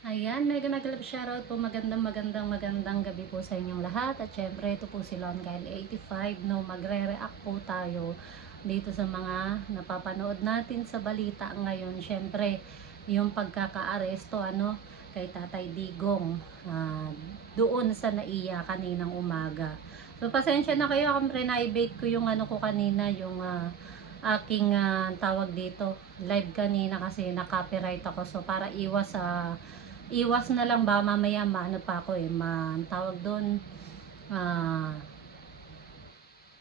Ayan, mega shoutout po. Magandang gabi po sa inyong lahat. At syempre, ito po si Lon Kyle 85. No, magre-react po tayo dito sa mga napapanood natin sa balita ngayon. Syempre, yung pagkaka-aresto kay Tatay Digong doon sa NAIA kaninang umaga. So, pasensya na kayo. Rinibate ko yung ko kanina, yung aking tawag dito, live kanina kasi na-copyright ako. So, para iwas na lang ba mamaya maano pa ako tawag doon, ah,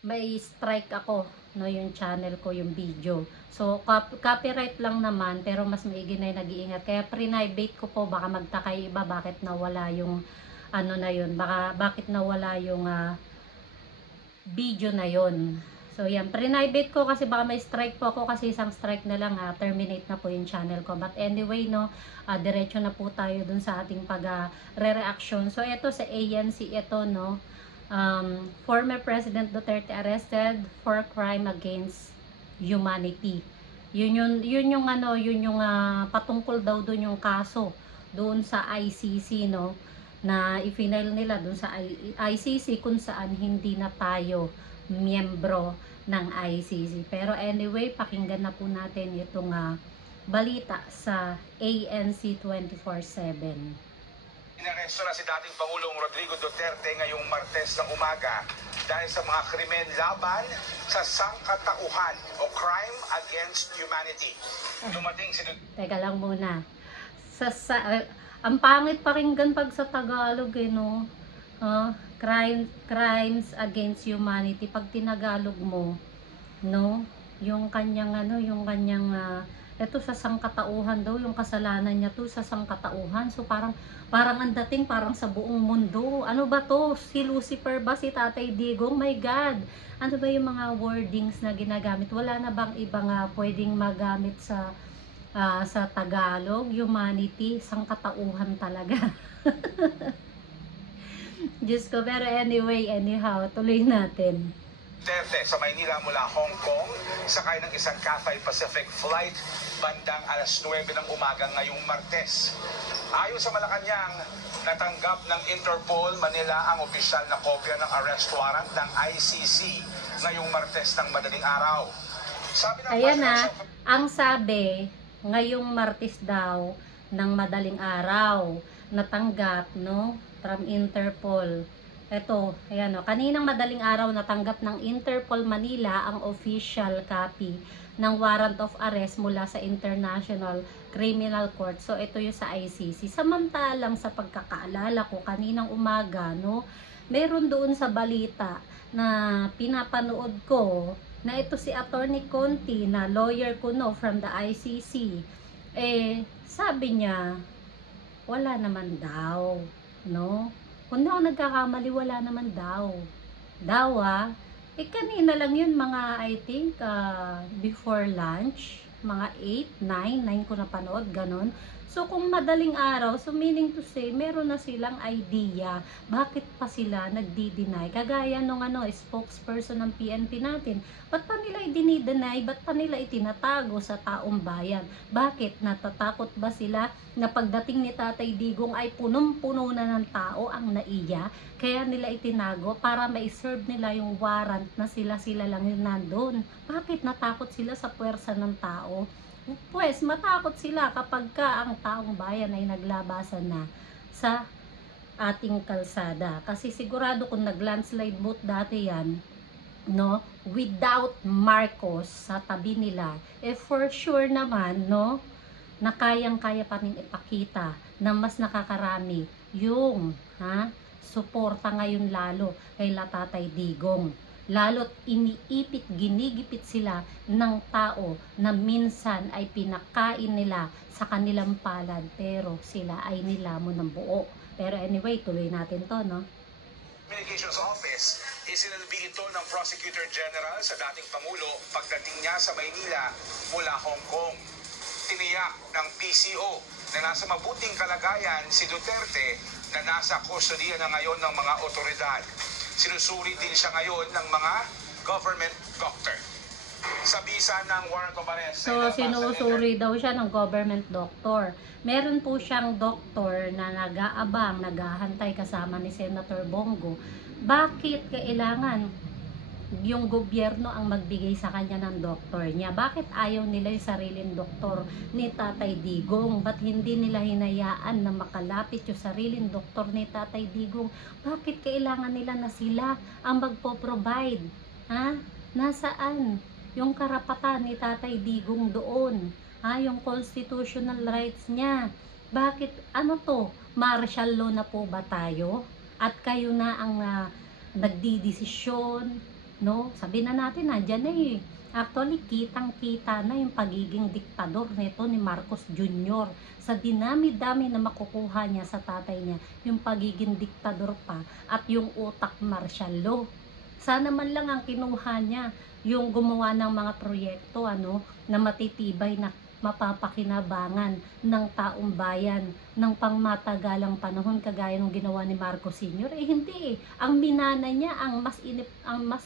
may strike ako no yung channel ko, yung video. So copyright lang naman, pero mas maigi na yung nag-iingat. Kaya private ko po, baka magtakay iba bakit nawala yung na yun, bakit nawala yung video na yon. So yan, private ko kasi baka may strike po ako, kasi isang strike na lang terminate na po yung channel ko. But anyway no, diretso na po tayo dun sa ating re-reaction. So ito sa ANC ito no, former President Duterte arrested for crime against humanity. Yun yung patungkol daw dun yung kaso doon sa ICC no, na i-final nila doon sa ICC kung saan hindi na tayo miyembro ng ICC. Pero anyway, pakinggan na po natin itong balita sa ANC 24/7. Inaresto na si dating Pangulong Rodrigo Duterte ngayong Martes ng umaga dahil sa mga krimen laban sa sangkatauhan o crime against humanity. Dumating si Teka lang muna. Ang pangit pakinggan pag sa Tagalog no. Crimes against humanity, pag tinagalog mo no, yung kanyang ito sa sangkatauhan daw, yung kasalanan niya to sa sangkatauhan. So parang ang dating parang sa buong mundo. Ano ba to? Si Lucifer ba? Si Tatay Digong? My God! Ano ba yung mga wordings na ginagamit? Wala na bang ibang pwedeng magamit sa Tagalog? Humanity, sangkatauhan talaga. Diyos ko, pero anyway, anyhow, tuloy natin. Duterte sa Maynila mula Hong Kong, sakay ng isang Cathay Pacific flight bandang alas 9 ng umaga ngayong Martes. Ayon sa Malacanang, natanggap ng Interpol Manila ang opisyal na kopya ng arrest warrant ng ICC ngayong Martes ng madaling araw. Sabi ng ayan ang sabi, ngayong Martes daw ng madaling araw, natanggap no, from Interpol. Ito, ayan o, kaninang madaling araw natanggap ng Interpol Manila ang official copy ng warrant of arrest mula sa International Criminal Court. So ito yung sa ICC. Samantalang sa pagkakaalala ko kaninang umaga no, meron doon sa balita na pinapanood ko na ito si Attorney Conti, na lawyer ko no from the ICC. Sabi niya wala naman daw no. Kung na ako nagkakamali, wala naman daw. Kanina lang yun, mga I think before lunch, mga 8, 9 ko napanood, ganun. So kung madaling araw, so meaning to say, meron na silang idea bakit pa sila nagdi-deny. Kagaya nung spokesperson ng PNP natin, ba't pa nila i-deny, ba't pa nila itinatago sa taong bayan? Bakit? Natatakot ba sila na pagdating ni Tatay Digong ay punong-puno na ng tao ang NAIA? Kaya nila itinago para ma-serve nila yung warrant na sila lang yung nandun. Bakit natakot sila sa puwersa ng tao? Pues matakot sila kapag ang taong bayan ay naglabasan na sa ating kalsada. Kasi sigurado kung nag-landslide vote dati yan, no, without Marcos sa tabi nila, for sure naman, no, na kayang-kaya pa rin ipakita na mas nakakarami yung suporta ngayon lalo kay Tatay Digong. Lalo't ginigipit sila ng tao na minsan ay pinakain nila sa kanilang palad, pero sila ay nilamon ng buo. Pero anyway, tuloy natin to, no? Communications Office, isinalbi ito ng Prosecutor General sa dating Pangulo pagdating niya sa Maynila mula Hong Kong. Tiniyak ng PCO na nasa mabuting kalagayan si Duterte na nasa kustodiya na ngayon ng mga otoridad. Sinusuri din siya ngayon ng mga government doctor. sa bisa ng warrant of arrest. So, sinusuri daw siya ng government doctor. Meron po siyang doktor na nag-aabang, naghahantay kasama ni Senator Bongo. Bakit kailangan yung gobyerno ang magbigay sa kanya ng doktor niya? Bakit ayaw nila yung sariling doktor ni Tatay Digong? Ba't hindi nila hinayaan na makalapit yung sariling doktor ni Tatay Digong? Bakit kailangan nila na sila ang magpo-provide? Ha? Nasaan yung karapatan ni Tatay Digong doon? Ha? Yung constitutional rights niya. Bakit, ano to? Martial law na po ba tayo? At kayo na ang nagdidesisyon? No? Sabi na natin, nandyan na eh. Actually, kitang-kita na yung pagiging diktador nito ni Marcos Jr. Sa dinami-dami na makukuha niya sa tatay niya, yung pagiging diktador pa at yung utak martial law. Sana man lang ang kinuha niya, yung gumawa ng mga proyekto na matitibay na mapapakinabangan ng taong bayan ng pangmatagalang panahon kagaya ng ginawa ni Marcos Sr. Hindi eh. Ang minana niya, ang mas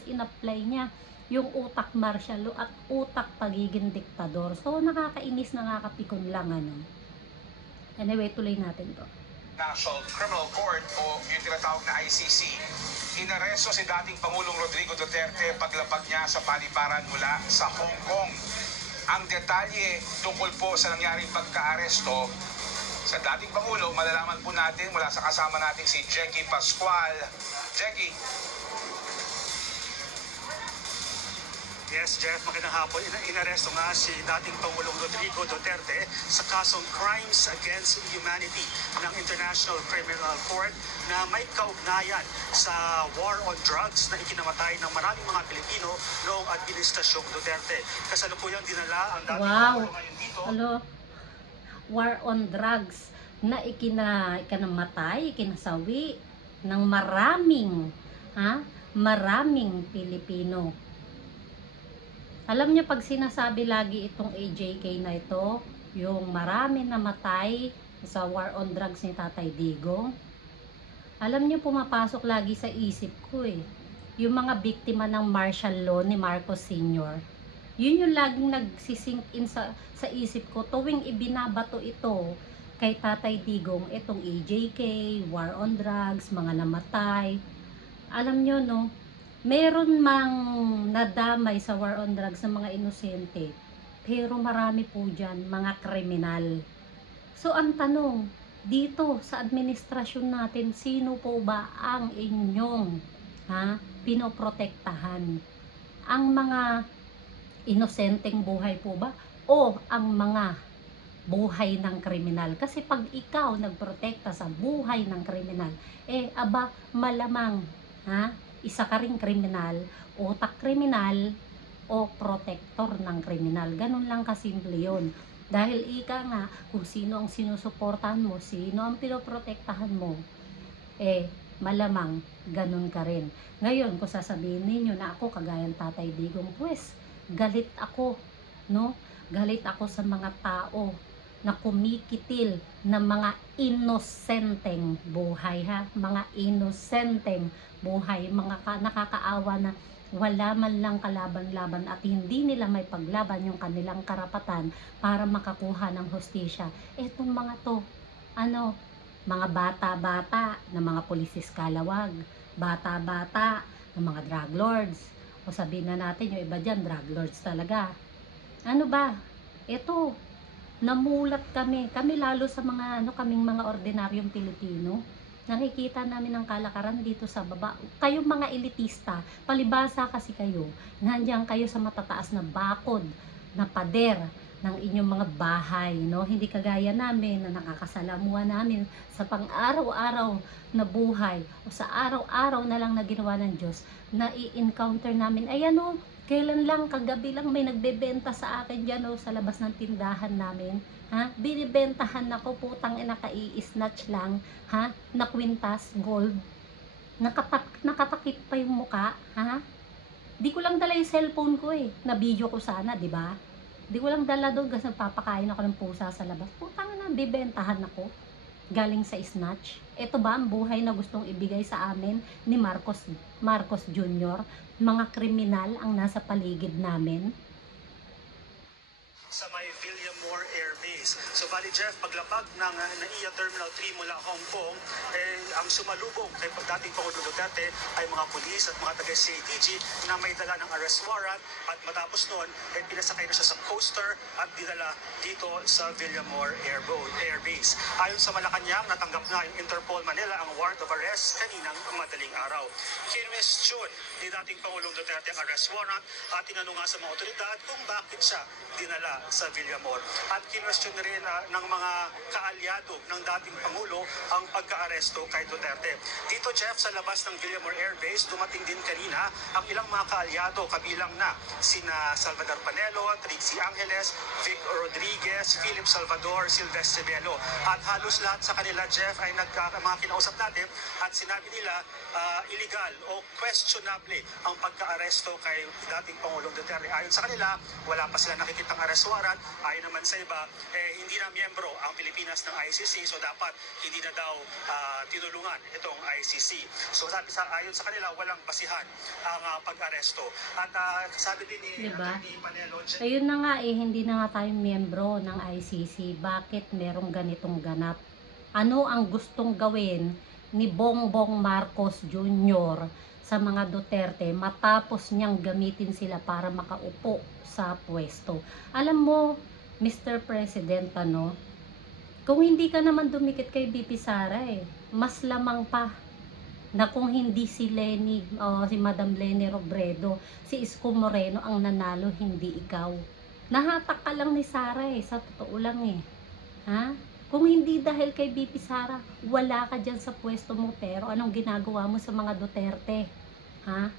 in-apply niya yung utak martial law at utak pagiging diktador. So nakakainis, nakakapikon lang Anyway, tuloy natin to. National Criminal Court o yung tinatawag na ICC, inaresto si dating Pangulong Rodrigo Duterte paglapag niya sa paliparan mula sa Hong Kong. Ang detalye tungkol po sa nangyaring pagka-aresto sa dating Pangulo, malalaman po natin mula sa kasama natin si Jackie Pascual. Jackie. Yes, Jeff, magandang hapon. Inaresto nga si dating Pangulong Rodrigo Duterte sa kasong Crimes Against Humanity ng International Criminal Court na may kaugnayan sa war on drugs na ikinamatay ng maraming mga Pilipino noong administrasyong Duterte. Kasalukuyang dinala ang dating Pangulo ngayon dito. War on drugs na ikinamatay, ikinasawi ng maraming Pilipino. Alam niyo, pag sinasabi lagi itong AJK na ito, yung marami namatay sa war on drugs ni Tatay Digong, alam niyo, pumapasok lagi sa isip ko yung mga biktima ng martial law ni Marcos Sr. Yun yung laging nagsisink in sa isip ko tuwing ibinabato ito kay Tatay Digong, itong AJK, war on drugs, mga namatay. Alam niyo, no, meron mang nadamay sa war on drugs ng mga inosente, pero marami po dyan mga kriminal. So ang tanong, dito sa administrasyon natin, sino po ba ang inyong pinoprotektahan? Ang mga inosenteng buhay po ba? O ang mga buhay ng kriminal? Kasi pag ikaw nagprotekta sa buhay ng kriminal, malamang isa ka ring kriminal, utak kriminal, o protector ng kriminal. Ganun lang kasimple yun. Dahil ika nga, kung sino ang sinusuportahan mo, sino ang pinoprotektahan mo, malamang ganun ka rin. Ngayon, kung sasabihin ninyo na ako kagayang Tatay Digong, pues, galit ako, no? Galit ako sa mga tao na kumikitil ng mga inosenteng buhay, mga inosenteng buhay, mga nakakaawa na wala man lang kalaban-laban at hindi nila may paglaban yung kanilang karapatan para makakuha ng hustisya. Etong mga to, mga bata-bata na mga pulisis kalawag, bata-bata na mga drug lords, o sabihin na natin yung iba dyan, drug lords talaga. Ano ba? Ito, namulat kami lalo sa mga kaming mga ordinaryong Pilipino. Nakikita namin ang kalakaran dito sa baba. Kayong mga elitista, palibasa kasi kayo, nandiyan kayo sa matataas na bakod, na pader ng inyong mga bahay, no? Hindi kagaya namin na nakakasalamuha namin sa pang-araw-araw na buhay o sa araw-araw na lang na ginawa ng Diyos na i-encounter namin. Ayan o, kailan lang, kagabi lang may nagbebenta sa akin dyan sa labas ng tindahan namin. Binibentahan ako, putang ina, kai-snatch lang, na kwintas, gold. Nakatakip pa yung muka, Di ko lang dala yung cellphone ko na video ko sana, di ba? Di ko lang dala doon kasi papakain ako ng pusa sa labas. Putang ina, bibentahan ako. Galing sa snatch. Ito ba ang buhay na gustong ibigay sa amin ni Marcos Jr.? Mga kriminal ang nasa paligid namin. sa may Villamor Air Base. So bali Jeff, paglapag ng NAIA Terminal 3 mula Hong Kong, ang sumalubong kay dating Pangulong Duterte ay mga pulis at mga taga-CIDG na may dala ng arrest warrant, at matapos noon pinasakay na siya sa coaster at dinala dito sa Villamor Air Base. Ayon sa Malacanang, natanggap na yung Interpol Manila ang warrant of arrest kaninang madaling araw. Kinwestiyon ni dating Pangulong Duterte ang arrest warrant at tinanong nga sa mga otoridad kung bakit siya dinala sa Villamor. At kinwestiyon na rin ng mga kaalyado ng dating Pangulo ang pagka-aresto kay Duterte. Dito Jeff, sa labas ng Villamor Air Base, dumating din kanina ang ilang mga kaalyado, kabilang na sina Salvador Panelo, Trixie Angeles, Vic Rodriguez, Philip Salvador, Silvestre Bello. At halos lahat sa kanila Jeff ay mga kinausap natin at sinabi nila illegal o questionable ang pagka-aresto kay dating Pangulong Duterte. Ayon sa kanila, wala pa sila nakikitang arrest warrant. Ayon naman sa iba, hindi na miyembro ang Pilipinas ng ICC, so dapat hindi na daw tinulungan itong ICC. So ayon sa kanila, walang basihan ang pag-aresto. At sabi din ni Panelo, ayun na nga hindi na nga tayo miyembro ng ICC. Bakit merong ganitong ganap? Ano ang gustong gawin ni Bongbong Marcos Jr. sa mga Duterte matapos niyang gamitin sila para makaupo sa pwesto? Alam mo, Mr. President, kung hindi ka naman dumikit kay BP Sara, mas lamang pa na kung hindi si Leni o si Madam Leni Robredo, si Isko Moreno ang nanalo, hindi ikaw. Nahatak ka lang ni Sara sa totoo lang ha? Kung hindi dahil kay BP Sara, wala ka dyan sa pwesto mo, pero anong ginagawa mo sa mga Duterte? Ha?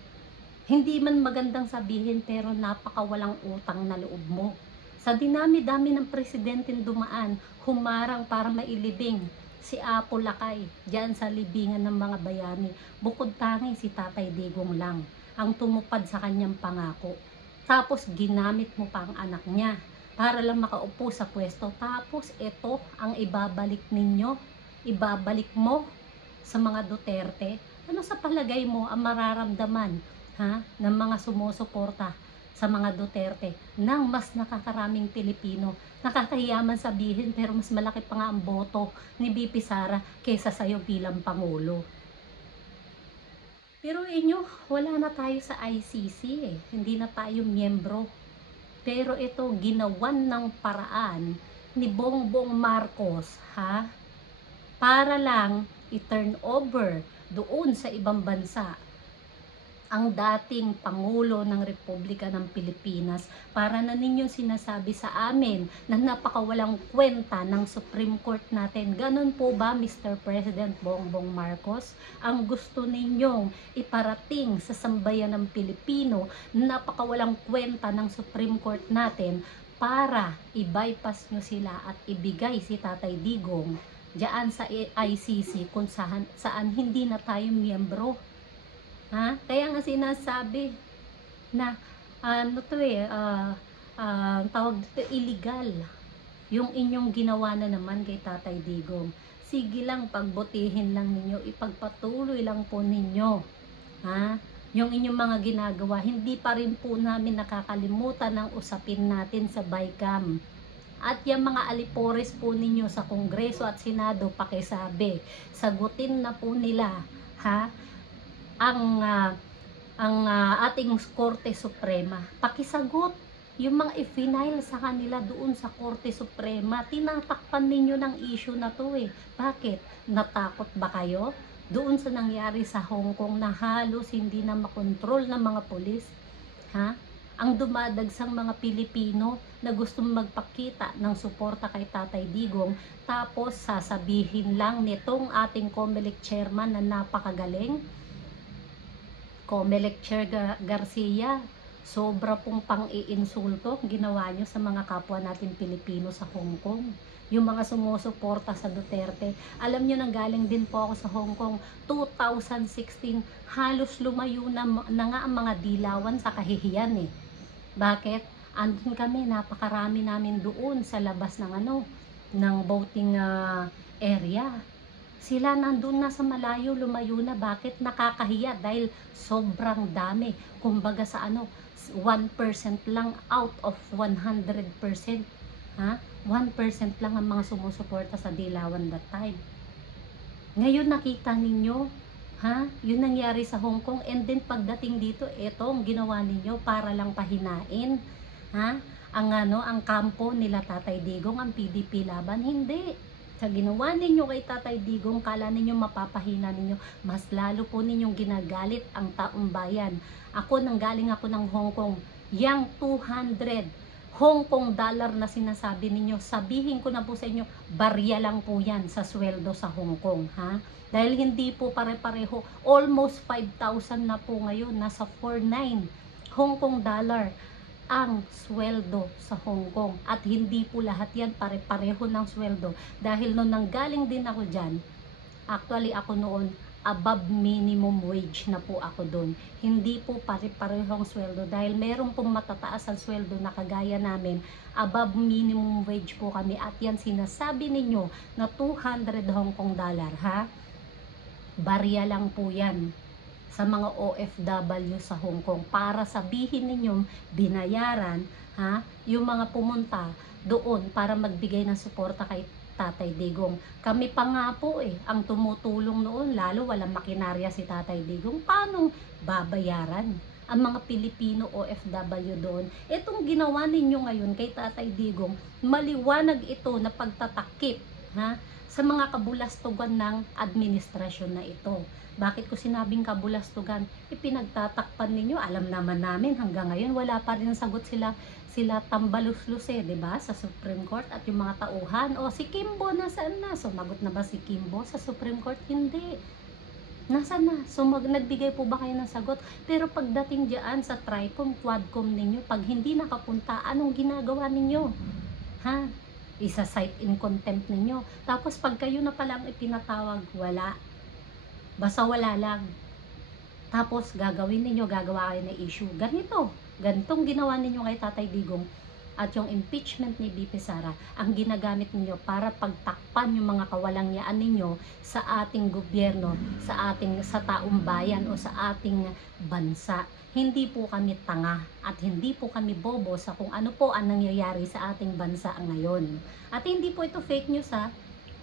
Hindi man magandang sabihin, pero napakawalang utang na loob mo. Sa dinami-dami ng presidenteng dumaan, humarang para mailibing si Apo Lakay dyan sa libingan ng mga bayani. Bukod tanging si Tatay Digong lang ang tumupad sa kanyang pangako. Tapos ginamit mo pa ang anak niya para lang makaupo sa pwesto. Tapos ito ang ibabalik ninyo, ibabalik mo sa mga Duterte. Ano sa palagay mo ang mararamdaman ng mga sumusuporta sa mga Duterte ng mas nakakaraming Pilipino? Nakakahiyaman sabihin, pero mas malaki pa nga ang boto ni BP Sara kaysa sa'yo bilang Pangulo. Pero inyo, wala na tayo sa ICC hindi na tayo miyembro. Pero ito, ginawan ng paraan ni Bongbong Marcos, para lang i-turn over doon sa ibang bansa ang dating Pangulo ng Republika ng Pilipinas, para na ninyong sinasabi sa amin na napakawalang kwenta ng Supreme Court natin. Ganun po ba, Mr. President Bongbong Marcos? Ang gusto ninyong iparating sa sambayan ng Pilipino, napakawalang kwenta ng Supreme Court natin para i-bypass nyo sila at ibigay si Tatay Digong diyan sa ICC kung saan hindi na tayo miyembro. Kaya nga sinasabi na tawag dito, illegal yung inyong ginawa na naman kay Tatay Digong. Sige lang, pagbutihin lang ninyo, ipagpatuloy lang po ninyo yung inyong mga ginagawa. Hindi pa rin po namin nakakalimutan ang usapin natin sa BICAM. At yung mga alipores po ninyo sa Kongreso at Senado, pakisabi, sagutin na po nila ang ating Korte Suprema. Pakisagot yung mga i-final sa kanila doon sa Korte Suprema. Tinatakpan ninyo ng issue na to Bakit? Natakot ba kayo doon sa nangyari sa Hong Kong na halos hindi na makontrol ng mga pulis? Ang dumadagsang mga Pilipino na gustong magpakita ng suporta kay Tatay Digong, tapos sasabihin lang nitong ating COMELEC chairman na napakagaling, COMELEC Chair Garcia, sobra pong pang-iinsulto ginawa nyo sa mga kapwa natin Pilipino sa Hong Kong. Yung mga sumusuporta sa Duterte. Alam nyo, nanggaling din po ako sa Hong Kong 2016, halos lumayo na nga ang mga dilawan sa kahihiyan Bakit? Andun kami, napakarami namin doon sa labas ng ng voting area. Sila nandun na sa malayo, lumayo na. Bakit? Nakakahiya dahil sobrang dami. Kumbaga sa 1% lang out of 100%. Ha? 1% lang ang mga sumusuporta sa Dilawan that time. Ngayon nakita ninyo, ha? Yun nangyari sa Hong Kong, and then pagdating dito, eto ang ginawa ninyo para lang pahinain, ha? Ang kampo nila Tatay Digong, ang PDP laban, hindi. Sa ginawa ninyo kay Tatay Digong, kala ninyo mapapahina ninyo, mas lalo po ninyong ginagalit ang taong bayan. Nanggaling ako ng Hong Kong, yang 200 Hong Kong dollar na sinasabi ninyo, sabihin ko na po sa inyo, barya lang po yan sa sweldo sa Hong Kong, ha? Dahil hindi po pare-pareho, almost 5,000 na po ngayon, nasa 4,900 Hong Kong dollar ang sweldo sa Hong Kong. At hindi po lahat yan pare-pareho ng sweldo. Dahil nung nanggaling din ako dyan, actually ako noon, above minimum wage na po ako doon. Hindi po pare-parehong sweldo dahil meron pong matataas ang sweldo na kagaya namin, above minimum wage po kami, at yan sinasabi ninyo na 200 Hong Kong dollar, ha? Barya lang po yan sa mga OFW sa Hong Kong para sabihin ninyong binayaran, ha, yung mga pumunta doon para magbigay ng suporta kay Tatay Digong. Kami pa nga po ang tumutulong noon, lalo walang makinarya si Tatay Digong. Paano babayaran ang mga Pilipino OFW doon? Itong ginawa ninyo ngayon kay Tatay Digong, maliwanag ito na pagtatakip, ha, sa mga kabulastugan ng administrasyon na ito. Bakit ko sinabing kabulastugan? Ipinagtatakpan ninyo, alam naman namin hanggang ngayon wala pa rin sagot sila tambalus-lus, 'di ba, sa Supreme Court at yung mga tauhan. O si Kimbo nasaan na? Sumagot na ba si Kimbo sa Supreme Court? Hindi. Nasaan na? Nagbigay po ba kayo ng sagot? Pero pagdating diyan sa Tricom, Quadcom ninyo, pag hindi nakapunta, anong ginagawa ninyo? Ha? Isa-cite in contempt ninyo. Tapos pag kayo na palang ipinatawag, wala. Basta wala lang. Tapos gagawa kayo ng issue. Ganitong ginawa ninyo kay Tatay Digong. At yung impeachment ni BP Sara, ang ginagamit ninyo para pagtakpan yung mga kawalangyaan ninyo sa ating gobyerno, sa taong bayan o sa ating bansa. Hindi po kami tanga at hindi po kami bobo sa kung ano po ang nangyayari sa ating bansa ngayon. At hindi po ito fake news, ha.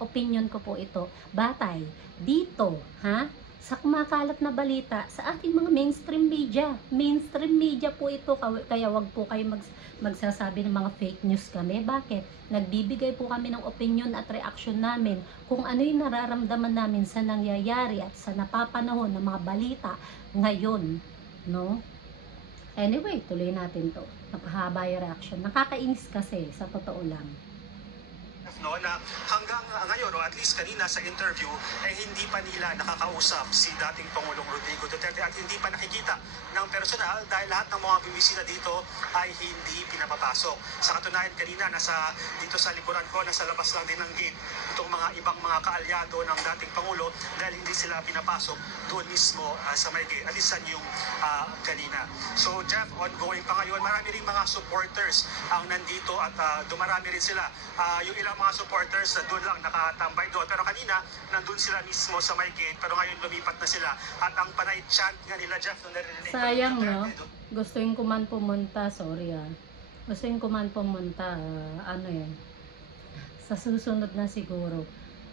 Opinion ko po ito. Batay dito, ha, sa kumakalat na balita sa ating mga mainstream media. Mainstream media po ito, kaya wag po kayo magsasabi ng mga fake news kami. Bakit? Nagbibigay po kami ng opinion at reaction namin kung ano yung nararamdaman namin sa nangyayari at sa napapanahon ng mga balita ngayon, no? Anyway, tuloy natin to. Napahaba yung reaction. Nakakainis kasi, sa totoo lang. No, na hanggang ngayon, o at least kanina sa interview, hindi pa nila nakakausap si dating Pangulong Rodrigo Duterte at hindi pa nakikita ng personal dahil lahat ng mga bumisita dito ay hindi pinapapasok. Sa katunayan, kanina dito sa likuran ko, nasa labas lang din ng gate itong mga ibang mga kaalyado ng dating Pangulo dahil hindi sila pinapasok doon mismo sa may gate. Alisan yung kanina. So Jeff, ongoing pa ngayon, marami rin mga supporters ang nandito at dumarami rin sila. Yung ilang mga supporters na doon lang nakatambay doon. Pero kanina, nandun sila mismo sa may gate. Pero ngayon, lumipat na sila. At ang panay chant nga nila, Jeff, nung narinig ko. Sayang, no? Gustuin ko man pumunta, sorry Gustuin ko man pumunta, sa susunod na siguro.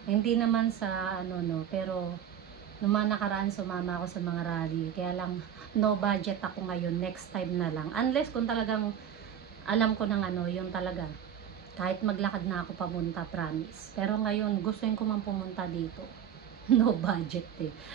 Hindi naman sa pero naman nakaraan sumama ako sa mga rally. Kaya lang, no budget ako ngayon. Next time na lang. Unless kung talagang alam ko ng yung talaga. Kahit maglakad na ako pamunta, promise. Pero ngayon, gustuin ko man pumunta dito. No budget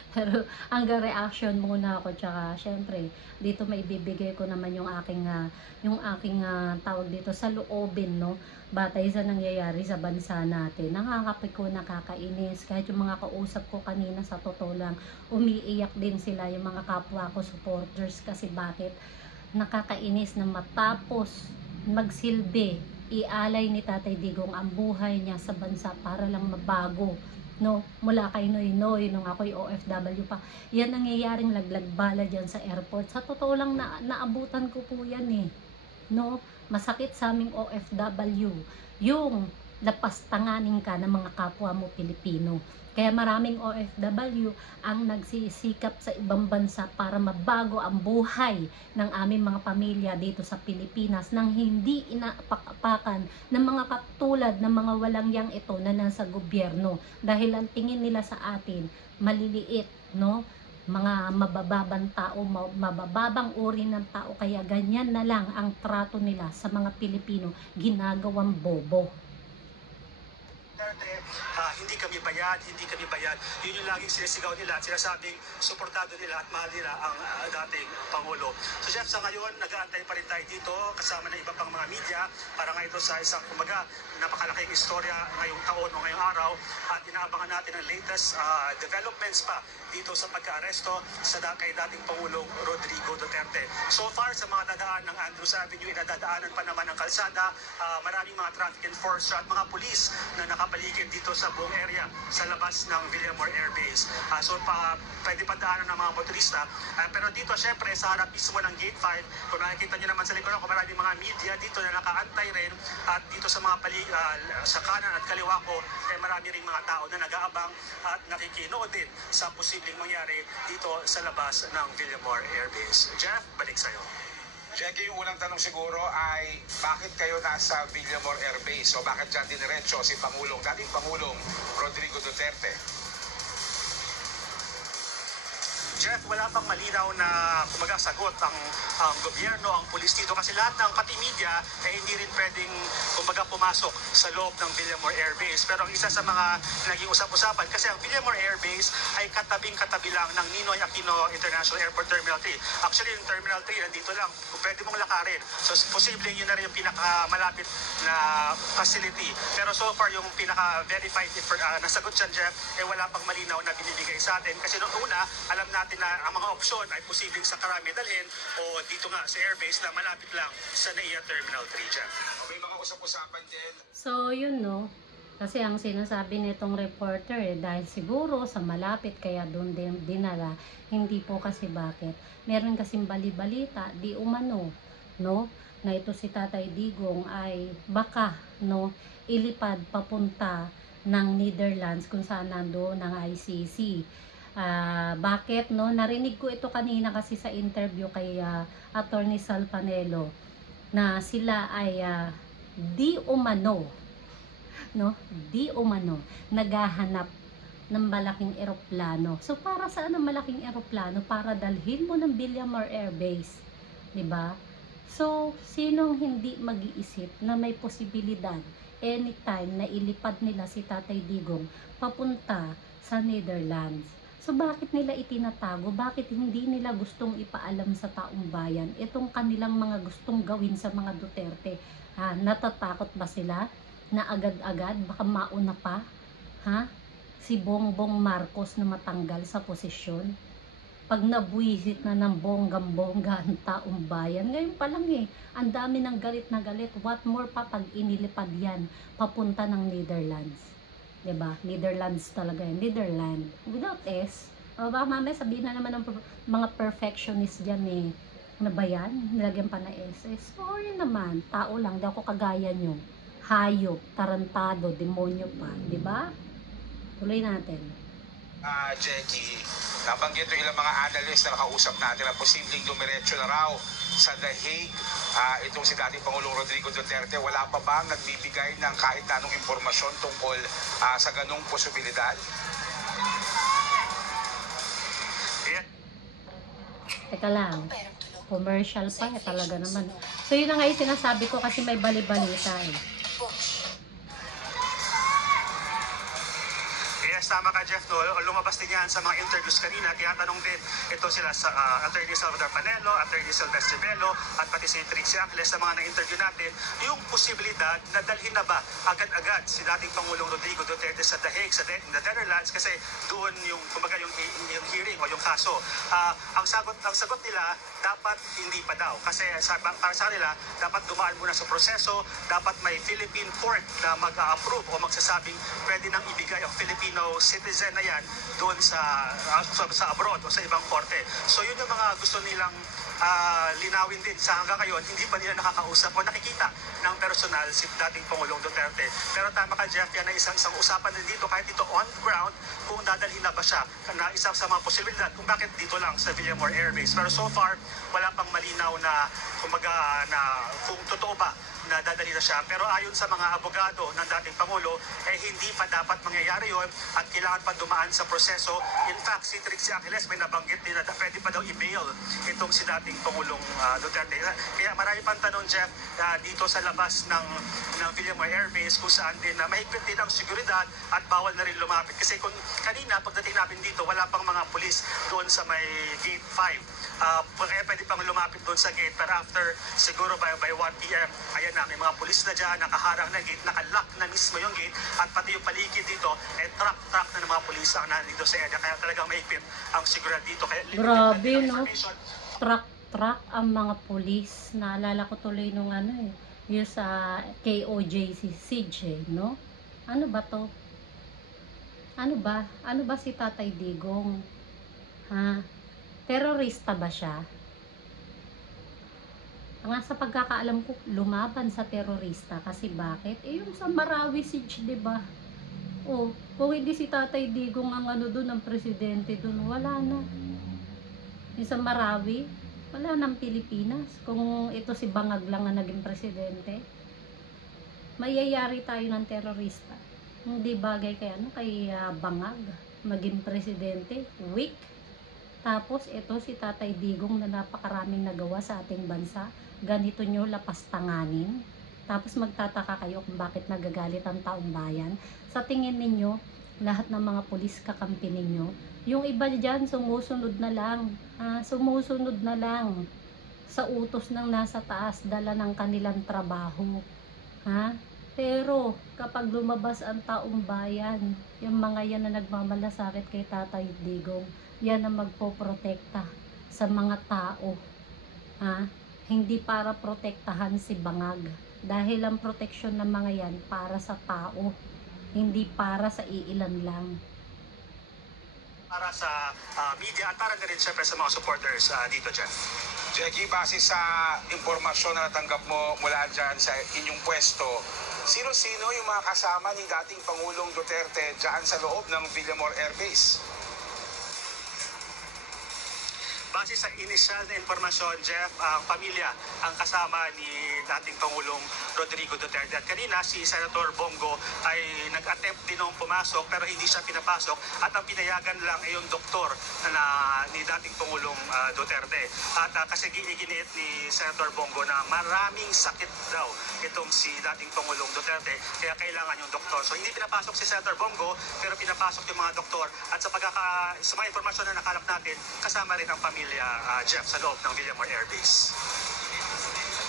Pero hanggang reaction muna ako. Tsaka, syempre, dito maibibigay ko naman yung aking tawag dito sa loobin, no? Batay sa nangyayari sa bansa natin. Nakakapiko, nakakainis. Kahit yung mga kausap ko kanina, sa totoo lang, umiiyak din sila, yung mga kapwa ko supporters. Kasi bakit? Nakakainis na matapos magsilbi, ialay ni Tatay Digong ang buhay niya sa bansa para lang mabago, no, mula kay Noy nung ako'y OFW pa. Yan nangyayaring laglag bala dyan sa airport. Sa totoo lang naabutan ko po yan, no. Masakit sa aming OFW yung lapastanganin ka ng mga kapwa mo Pilipino. Kaya maraming OFW ang nagsisikap sa ibang bansa para mabago ang buhay ng aming mga pamilya dito sa Pilipinas nang hindi inaapak-apakan ng mga katulad ng mga walang yang ito na nasa gobyerno. Dahil ang tingin nila sa atin, maliliit, no? Mga mabababang tao, mabababang uri ng tao, kaya ganyan na lang ang trato nila sa mga Pilipino, ginagawang bobo. Hindi kami bayad, hindi kami bayad. Yun yung laging sinisigaw nila at sinasabing suportado nila at mahal nila ang dating Pangulo. So Jeff, sa ngayon, nag-aantay pa rin tayo dito kasama ng iba pang mga media para nga ito sa isang kumbaga napakalaking istorya ngayong taon o ngayong araw at inaabangan natin ang latest developments pa dito sa pagka-aresto sa kay dating Pangulong Rodrigo Duterte. So far, sa mga dadaan ng Andrews Avenue, inadadaanan pa naman ang kalsada, maraming mga traffic enforcer at mga pulis na nakapaligid dito sa buong area sa labas ng Villamor Air Base. Pwede pa daanan ng mga motorista. Pero dito, syempre, sa harap mismo ng Gate 5, kung nakikita nyo naman sa likuran, kung maraming mga media dito na nakaantay rin at dito sa mga sa kanan at kaliwa ko, marami rin mga tao na nag-aabang at nakikinood din sa posibleng mangyari dito sa labas ng Villamor Air Base. Jeff, balik sa'yo. Jackie, yung unang tanong siguro ay bakit kayo nasa Villamor Air Base o bakit dyan diniretso si dating Pangulong Rodrigo Duterte? Jeff, wala pang malinaw na kumaga sagot ang gobyerno, ang pulis dito kasi lahat ng pati media hindi rin pwedeng kumaga pumasok sa loob ng Villamor Air Base. Pero ang isa sa mga naging usap-usapan kasi ang Villamor Air Base ay katabing-katabi lang ng Ninoy Aquino International Airport Terminal 3. Actually, yung Terminal 3 nandito lang, pwede mong lakarin. So, posibleng yun na rin yung pinakamalapit na facility. Pero so far, yung pinaka-verified nasagot dyan, Jeff, wala pang malinaw na binibigay sa atin. Kasi noong una, alam natin na ang mga opsyon ay posibleng sa Karami dalhin o dito nga sa airbase na malapit lang sa NAIA Terminal 3, Jeff. May mga usap-usapan din. So, yun no. Kasi ang sinasabi nitong reporter dahil siguro sa malapit kaya doon din dinala. Hindi po kasi bakit. Meron kasing bali-balita, di umano, no? Na ito si Tatay Digong ay baka, no? Ilipad papunta ng Netherlands kung saan nandoon ang ICC. Bakit, no? Narinig ko ito kanina kasi sa interview kay Attorney Sal Panelo na sila ay di umano, no? Di umano naghahanap ng malaking eroplano. So para saan ang malaking eroplano? Para dalhin mo ng Villamor Air Base, 'di ba? So sinong hindi mag-iisip na may posibilidad anytime na ilipad nila si Tatay Digong papunta sa Netherlands? So bakit nila itinatago? Bakit hindi nila gustong ipaalam sa taong bayan itong kanilang mga gustong gawin sa mga Duterte? Natatakot ba sila na agad-agad baka mauna pa si Bongbong Marcos na matanggal sa posisyon? Pag nabuwisit na ng bonggang-bongga ang taong bayan, ngayon pa lang ang dami ng galit na galit. What more pa pag inilipad yan papunta ng Netherlands? Diba? Netherlands talaga yan. Netherland. Without S. Baka mamaya sabihin na naman ng mga perfectionist dyan Ano ba yan? Nilagyan pa na S. Sorry naman. Tao lang. Di ako kagaya nyo. Hayop, tarantado, demonyo pa. Diba? Tuloy natin. Jackie, nabanggit yung ilang mga analyst na nakausap natin na posibleng dumiretso na raw sa The Hague. Itong si dating Pangulong Rodrigo Duterte, wala pa bang nagbibigay ng kahit anong impormasyon tungkol sa ganung posibilidad? Teka lang, commercial pa talaga naman. So yun na nga yung sinasabi ko kasi may bali-balita Yes, tama ka, Jeff. No? Lumabas din yan sa mga interviews kanina. Tinatanong din ito sila sa Attorney Salvador Panelo, Attorney Sylvester Bello, at pati si Trixie Angeles sa mga na-interview natin, yung posibilidad na dalhin na ba agad-agad si dating Pangulong Rodrigo Duterte sa The Hague, sa Netherlands, kasi doon yung, kumbaga, yung hearing o yung kaso. Ang sagot nila, dapat hindi pa daw. Kasi para sa nila, dapat dumaan muna sa proseso, dapat may Philippine court na mag-a-approve o magsasabing pwede nang ibigay ang Filipino citizen na yan doon sa abroad o sa ibang korte. So yun yung mga gusto nilang linawin din sa hanggang ngayon, hindi pa nila nakakausap o nakikita ng personal si dating Pangulong Duterte. Pero tama ka, Jeff, yan ay isang usapan din dito, kahit dito on ground, kung dadalhin na ba siya na isang sa mga posibilidad kung bakit dito lang sa Villamor Air Base. Pero so far, wala pang malinaw na, kumbaga, na kung totoo ba na dadali na siya. Pero ayon sa mga abogado ng dating Pangulo, hindi pa dapat mangyayari yon at kailangan pa dumaan sa proseso. In fact, si Trixie Angeles may nabanggit din na pwede pa daw i-bail itong si dating Pangulong Duterte. Kaya marami pang tanong, Jeff, dito sa labas ng Villamor Air Base kung saan din na mahigpit din ang seguridad at bawal na rin lumapit. Kasi kung kanina, pagdating namin dito, wala pang mga pulis doon sa may Gate 5. Kaya pwede pang lumapit doon sa gate, pero after siguro by 1 p.m. ayan na, may mga pulis na dyan, nakaharang na gate, nakalock na mismo yung gate, at pati yung paligid dito, truck na ng mga pulis ang nandito sa area. Kaya talagang mahigpit ang seguridad dito. Kaya Grabe, no? Truck ang mga pulis. Naalala ko tuloy nung yung sa KOJC Siege, no? Ano ba to? Ano ba si Tatay Digong? Ha? Terorista ba siya? Nga sa pagkakaalam ko, lumaban sa terorista. Kasi bakit? Yung sa Marawi Siege, diba? Kung hindi si Tatay Digong ang doon, ang presidente doon, wala na. Yung sa Marawi, wala ng Pilipinas. Kung ito si Bangag lang ang naging presidente, mayayari tayo ng terorista. Hindi bagay kay Bangag maging presidente. Weak. Tapos ito si Tatay Digong na napakaraming nagawa sa ating bansa. Ganito nyo lapastanganin. Tapos magtataka kayo kung bakit nagagalit ang taong bayan. Sa tingin ninyo, lahat ng mga pulis kakampi ninyo. Yung iba dyan, sumusunod na lang. Sumusunod na lang sa utos ng nasa taas, dala ng kanilang trabaho. Pero kapag lumabas ang taong bayan, yung mga yan na nagmamalasakit kay Tatay Digong, yan ang magpoprotekta sa mga tao. Hindi para protektahan si Bangag. Dahil ang proteksyon ng mga yan para sa tao, hindi para sa iilan lang. Para sa media at para na rin syempre sa mga supporters dito, Jeff. Jackie, base sa impormasyon na natanggap mo mula dyan sa inyong pwesto, sino-sino yung mga kasama ni dating Pangulong Duterte dyan sa loob ng Villamor Air Base? Base sa initial na informasyon, Jeff, ang pamilya ang kasama ni dating Pangulong Rodrigo Duterte. At kanina si Senator Bongo ay nag-attempt din nung pumasok pero hindi siya pinapasok at ang pinayagan lang ay yung doktor ni dating Pangulong Duterte. At kasi giniginit ni Senator Bongo na maraming sakit daw itong si dating Pangulong Duterte kaya kailangan yung doktor. So hindi pinapasok si Senator Bongo pero pinapasok yung mga doktor at sa mga informasyon na nakalap natin, kasama rin ang pamilya Jeff sa loob ng Villamor Air Base.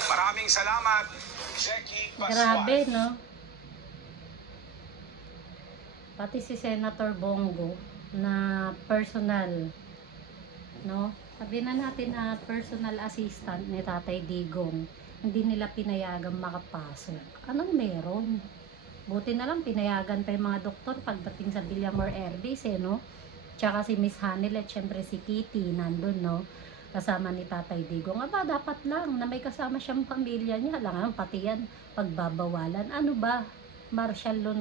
Maraming salamat, Jackie Pascual. Grabe, no? Pati si Senator Bongo na personal, no? Sabi na natin na personal assistant ni Tatay Digong, hindi nila pinayagan makapasok. Anong meron? Buti na lang pinayagan pa yung mga doktor pagdating sa Villamor Air Base, no? Tsaka si Miss Hanel at syempre si Kitty nandun, no? Kasama ni Tatay Digong. Dapat lang na may kasama siyang pamilya niya. Lang pati yan, pagbabawalan. Ano ba? Martial law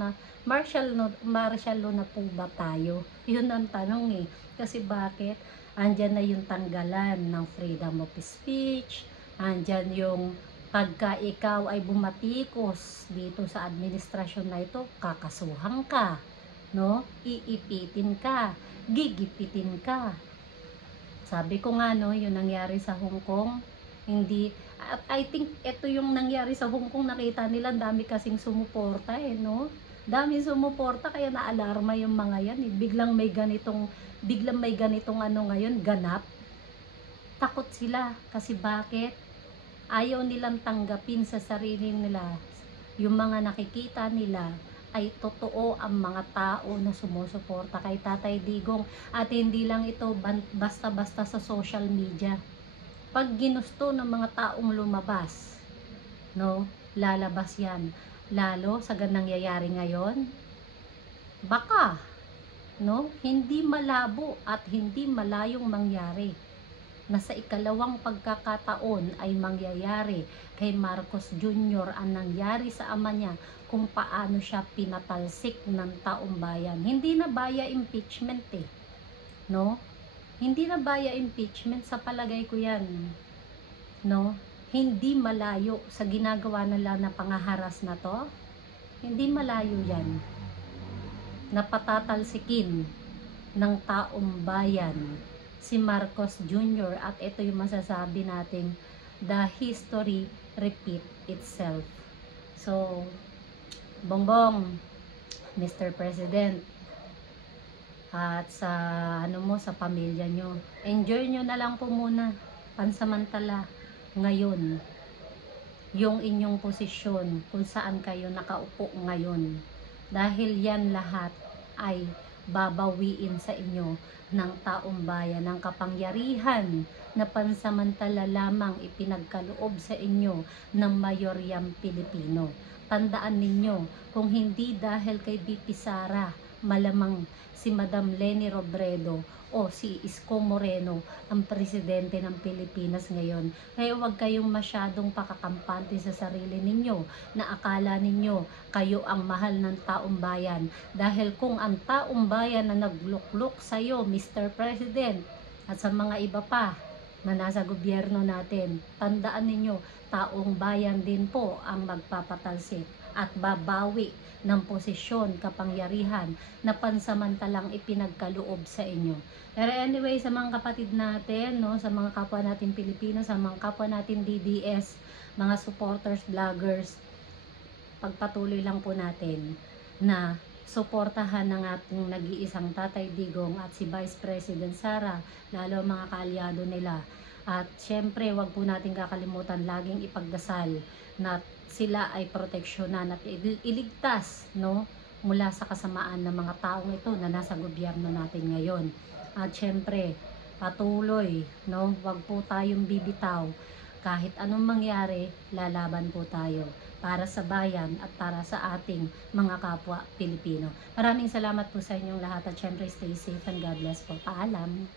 na po ba tayo? Yun ang tanong eh. Kasi bakit? Andyan na yung tanggalan ng freedom of speech. Andyan yung pagka ikaw ay bumatikos dito sa administrasyon na ito, kakasuhan ka. No? Iipitin ka, gigipitin ka. Sabi ko nga, no, yung nangyari sa Hong Kong, hindi, I think ito yung nangyari sa Hong Kong, nakita nila, dami kasing sumuporta no? Dami sumuporta, kaya naalarma yung mga yan, Biglang may ganitong ngayon, ganap. Takot sila, kasi bakit? Ayaw nilang tanggapin sa sarili nila, yung mga nakikita nila, ay totoo ang mga tao na sumusuporta kay Tatay Digong at hindi lang ito basta-basta sa social media. Pag ginusto ng mga taong lumabas, no, lalabas yan. Lalo sa nangyayari ngayon, baka, no, hindi malabo at hindi malayong mangyari. na sa ikalawang pagkakataon ay mangyayari kay Marcos Jr. ang nangyari sa ama niya kung paano siya pinatalsik ng taong bayan. Hindi na via impeachment no? Hindi na via impeachment, sa palagay ko yan, no? Hindi malayo sa ginagawa nila na pangaharas na to. Hindi malayo yan na patatalsikin ng taong bayan si Marcos Jr. At ito yung masasabi nating the history repeat itself. So, bongbong, Mr. President, at sa sa pamilya nyo, enjoy nyo na lang po muna pansamantala ngayon yung inyong posisyon kung saan kayo nakaupo ngayon, dahil yan lahat ay babawiin sa inyo ng taong bayan, ng kapangyarihan na pansamantala lamang ipinagkaloob sa inyo ng mayoryang Pilipino. Tandaan ninyo, kung hindi dahil kay BP Sara, malamang si Madam Leni Robredo o si Isko Moreno ang presidente ng Pilipinas ngayon. Kaya huwag kayong masyadong pakakampante sa sarili ninyo na akala ninyo kayo ang mahal ng taong bayan. Dahil kung ang taong bayan na naglukluk sa iyo, Mr. President, at sa mga iba pa na nasa gobyerno natin, tandaan ninyo, taong bayan din po ang magpapatalsik at babawi ng posisyon, kapangyarihan na pansamantalang ipinagkaloob sa inyo. Pero anyway, sa mga kapatid natin, no, sa mga kapwa natin Pilipino, sa mga kapwa natin DDS, mga supporters, vloggers, pagpatuloy lang po natin na suportahan ng ating nag-iisang Tatay Digong at si Vice President Sara, lalo mga kaalyado nila. At syempre, wag po natin kakalimutan laging ipagdasal na sila ay proteksyonan at iligtas, no, mula sa kasamaan ng mga taong ito na nasa gobyerno natin ngayon. At syempre, patuloy, no, wag po tayong bibitaw. Kahit anong mangyari, lalaban po tayo para sa bayan at para sa ating mga kapwa Pilipino. Maraming salamat po sa inyong lahat at syempre stay safe and God bless po. Paalam!